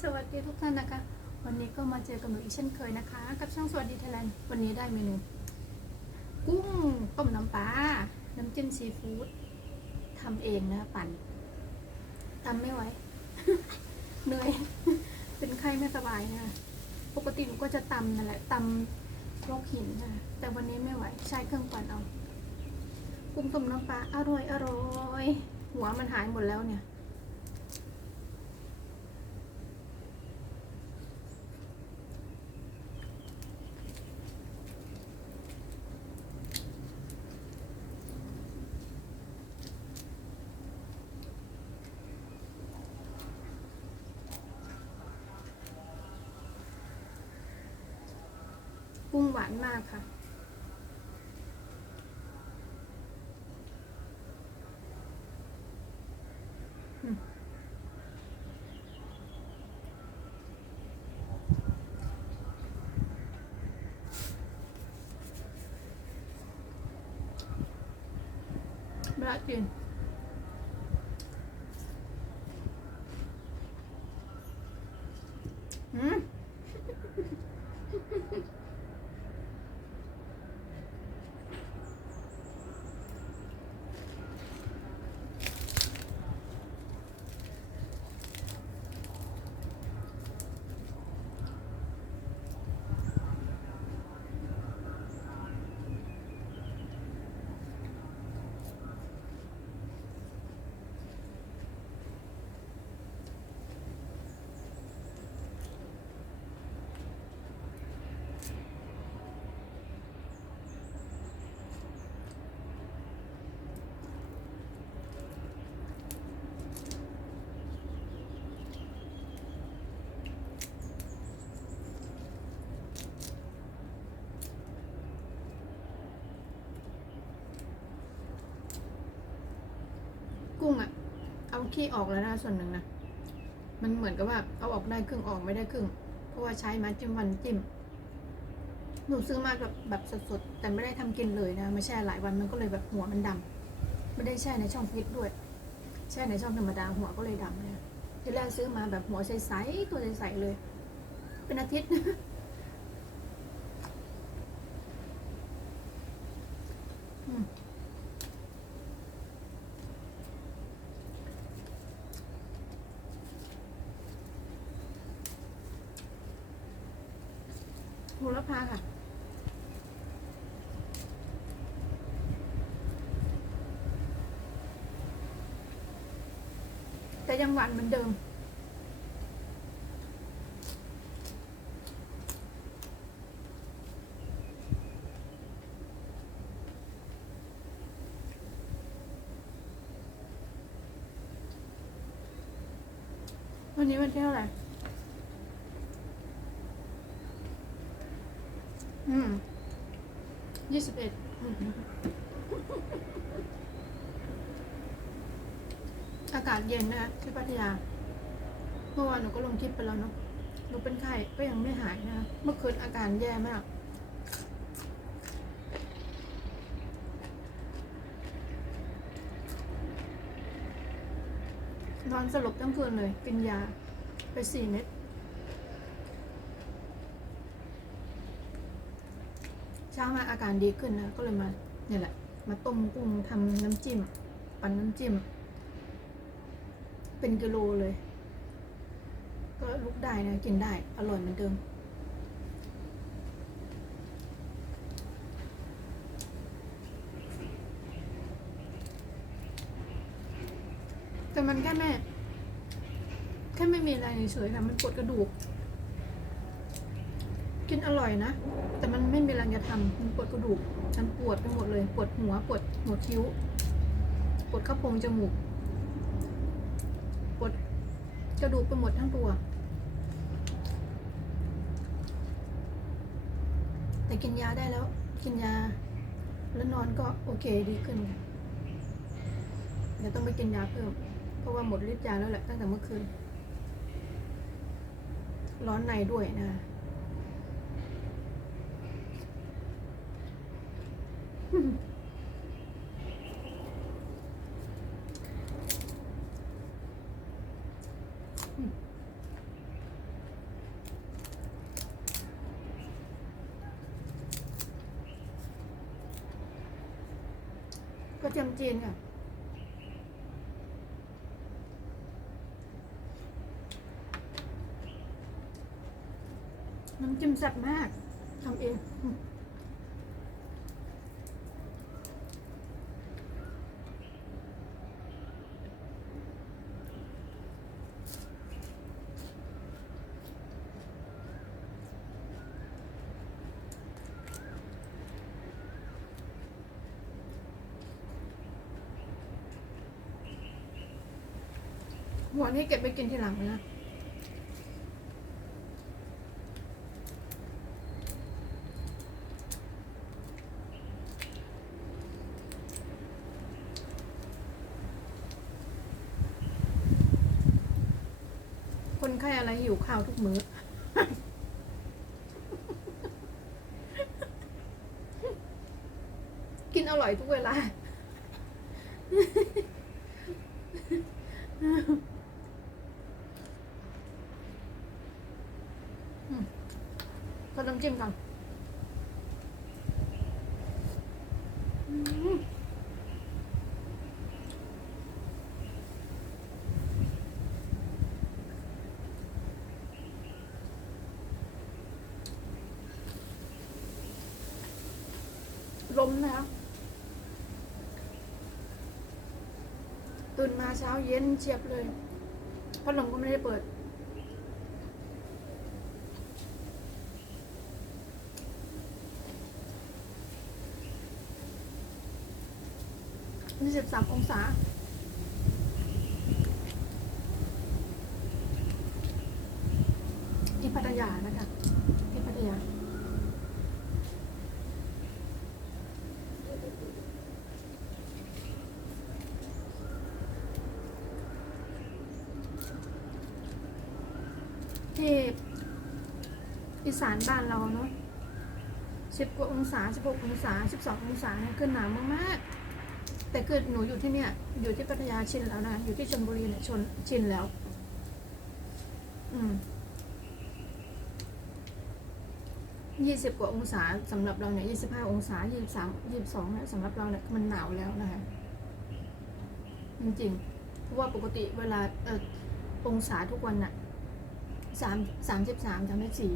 สวัสดีทุกท่านนะคะ วันนี้ก็มาเจอกับหนูอีกเช่นเคยนะคะ กับช่องสวัสดีไทยแลนด์วันนี้ได้เมนู กุ้งต้มน้ำปลาน้ำจิ้มซีฟู้ดทำเองนะปั่นทำไม่ไหวเหนื่อยเป็นไข้ไม่สบายนะปกติหนูก็จะตำนั่นแหละตำโรคหินนะแต่วันนี้ไม่ไหวใช้เครื่องปั่นเอากุ้งต้มน้ำปลาอร่อยอร่อยหัวมันหายหมดแล้วเนี่ย กุ้งหวานมาก ค่ะอืมไขี้ออกแล้วนะส่วนหนึ่งนะ มันเหมือนกับว่าเอาออกได้ครึ่งออกไม่ได้ครึ่ง เพราะว่าใช้ม้จิ้มฟันจิ้ม หนูซื้อมาแบบแบบสดๆ แต่ไม่ได้ทำกินเลยนะม่แช่หลายวันมันก็เลยแบบหัวมันดำไม่ได้แช่ในช่องฟรีซด้วย แช่ในช่องธรรมดาหัวก็เลยดำเนี่ยทีแรกซื้อมาแบบหัวใสๆตัวใสๆเลย เป็นอาทิตย์ อืม โหระพาค่ะแต่ยังหวานเหมือนเดิม วันนี้วันที่เท่าไหร่ อืมยี่สิบเอ็ดอากาศเย็นนะคะที่พัทยา เมื่อวานหนูก็ลงคลิปไปแล้วเนาะหนูเป็นไข้ก็ยังไม่หายนะคะเมื่อคืนอาการแย่มากนอนสลบทั้งคืนเลยกินยาไปสี่เม็ด เช้ามาอา การดีขึ้นนะ ก็เลยมาเนี่ยแหละ มาต้มกุ้งทำน้ำจิ้ม ปั่นน้ำจิ้ม เป็นกิโลเลย ก็ลุกได้นะ กินได้ อร่อยเหมือนเดิมแต่มันแค่แม่ แค่ไม่มีอะไรเฉยๆค่ะมันปวดกระดูก กินอร่อยนะ แต่มันไม่มีแรงจะทำมันปวดกระดูกฉันปวดไปหมดเลย ปวดหัว ปวดหัวคิ้ว ปวดข้าโพงจมูก ปวดกระดูกไปหมดทั้งตัว แต่กินยาได้แล้ว กินยา แล้วนอนก็โอเคดีขึ้นค่ะเดี๋ยวต้องไปกินยาเพิ่ม เพราะว่าหมดฤทธิ์ยาแล้วแหละตั้งแต่เมื่อคืน ร้อนในด้วยนะ ก็จำจีนค่ะน้ำจิ้มแซ่บมากทำเอง หัวนี่เก็บไปกินทีหลังนะคนไข้อะไรหิวข้าวทุกมื้อ กินอร่อยทุกเวลา อืมก็น้ำจิ้มกันอืม ลมนะคะตื่นมาเช้าเย็นเฉียบเลยพัดลมก็ไม่ได้เปิด นี่สิบสามองศาที่พัทยานะคะ ที่พัทยา ที่อี สานบ้านเราเนาะสิบกว่าองศาสิบหกองศาสิบสององศาเนี่ยคือหนาวมากๆ แต่คือหนูอยู่ที่เนี่ย อยู่ที่พัทยาชินแล้วนะ อยู่ที่ชลบุรีเนี่ยชนชินแล้ว อืมยี่สิบกว่าองศาสำหรับเราเนี่ยยี่สิบห้าองศายี่สิบสามยี่สิบสองเนี่ยสำหรับเราเนี่ยมันหนาวแล้วนะคะจริงๆเพราะว่าปกติเวลาเออองศาทุกวันน่ะสามสามสิบสามสามสิบสี่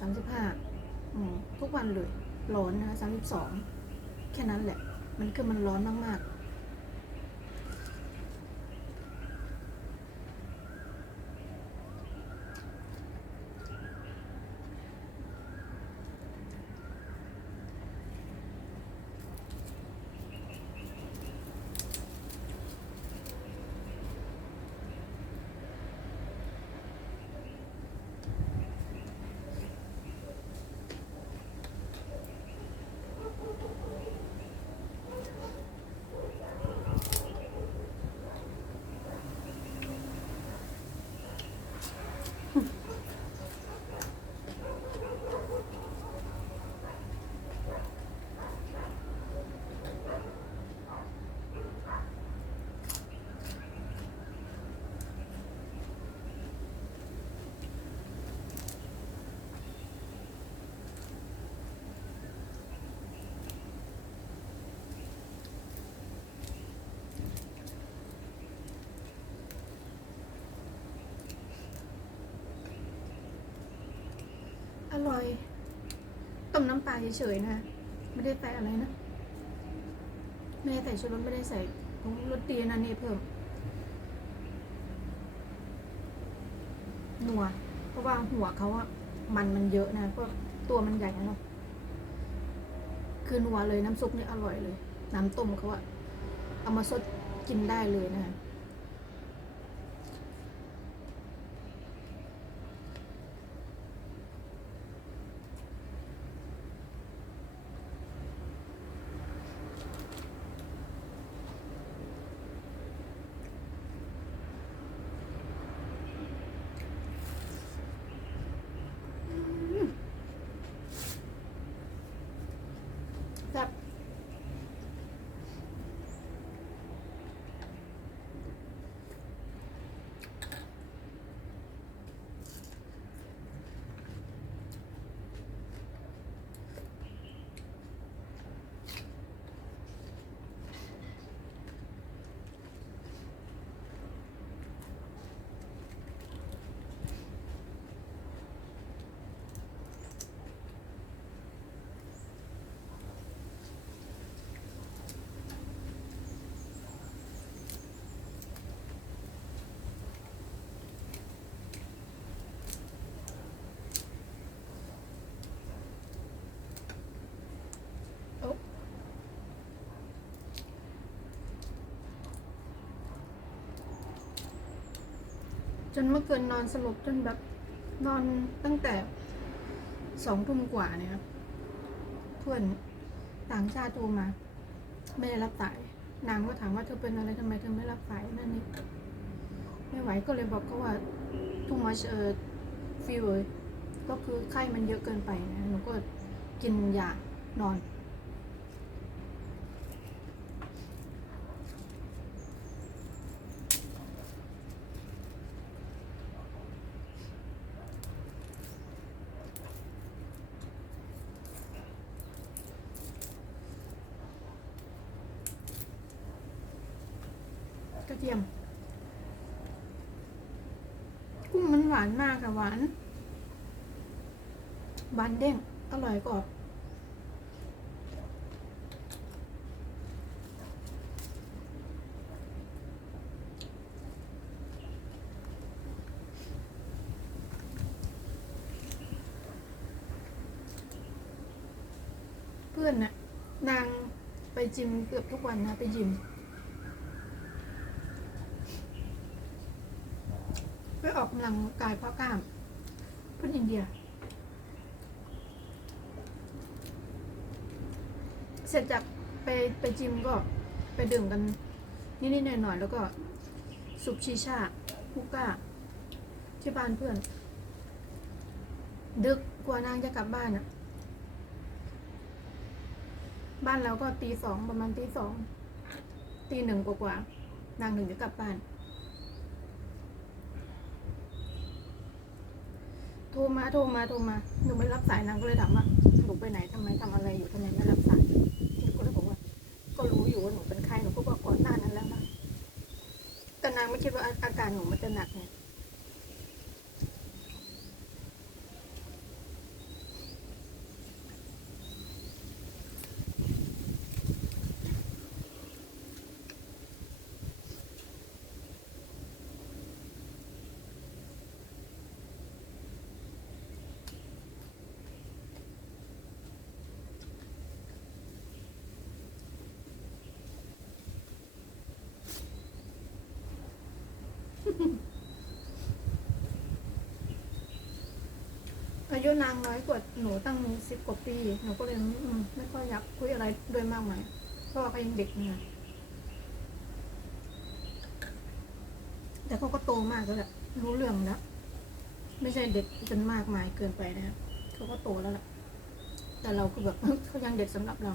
สามสิบห้าทุกวันเลยร้อนนะคะสามสิบสองแค่นั้นแหละ มันคือมันร้อนมากๆ อร่อย ต้มน้ำปลาเฉยๆนะ ไม่ได้ใส่อะไรนะ ไม่ได้ใส่ชูรสไม่ได้ใส่ผงรสดีนะนี่เพิ่มนัวเพราะว่าหัวเขาอะมันมันเยอะนะเพราะตัวมันใหญ่นะเนาะคือนัวเลยน้ำซุปนี่อร่อยเลย น้ำต้มเขาอะเอามาสดกินได้เลยนะ จนเมื่อคืนนอนสลบจนแบบนอนตั้งแต่สองทุ่มกว่าเนี่ยครับเพื่อนต่างชาติโทรมา ไม่ได้รับสาย นางก็ถามว่าเธอเป็นอะไรทำไมเธอไม่รับสายนั่นนี่ไม่ไหวก็เลยบอกเขาว่าทุกมาเชอฟีเวอร์ก็คือไข้มันเยอะเกินไปนะหนูก็กินยานอน กระเทียม กุ้งมันหวานมากอะหวานหวานเด้ง อร่อยกว่าเพื่อนน่ะนางไปจิมเกือบทุกวันนะ ไปยิม ไปออกกำ ลังกายเพราะกล้ามพื่อนอินเดีย เสร็จจากไปไปจิมก็ไปดื่มกันนิดๆหน่อยๆแล้วก็สุบชีชาฮุก้า ที่บ้านเพื่อน ดึกกว่านางจะกลับบ้านอะบ้านเราก็ตีสองประมาณตีสองตีหนึ่งกว่าๆนางถึงจะกลับบ้าน ทรมาโทรมาโทรมาหนูไม่รับสายนางก็เลยถามว่าหนูไปไหนทำไมทำอะไรอยู่ทำไมไม่รับสายหนูก็เลยบอกว่า ก็รู้อยู่ว่าหนูเป็นไข้หนูก็บอกก่อนหน้านั้นแล้วนะแต่นางไม่คิดว่าอาการหนูมันจะหนักไง อายุนางน้อยกว่าหนูตั้งสิบกว่าปี หนูก็เลยอืมไม่ค่อยอยากคุยอะไรด้วยมากมายเพราะว่าเขายังเด็กเนี่ยแต่เขาก็โตมากแล้วแหละรู้เรื่องแล้วไม่ใช่เด็กจนมากมายเกินไปนะครับเขาก็โตแล้วแหละแต่เราคือแบบ เขายังเด็กสำหรับเรา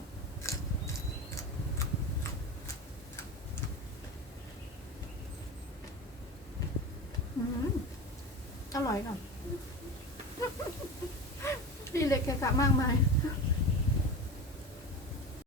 อืม อร่อยค่ะพี่เล็กแกะกะมากมาย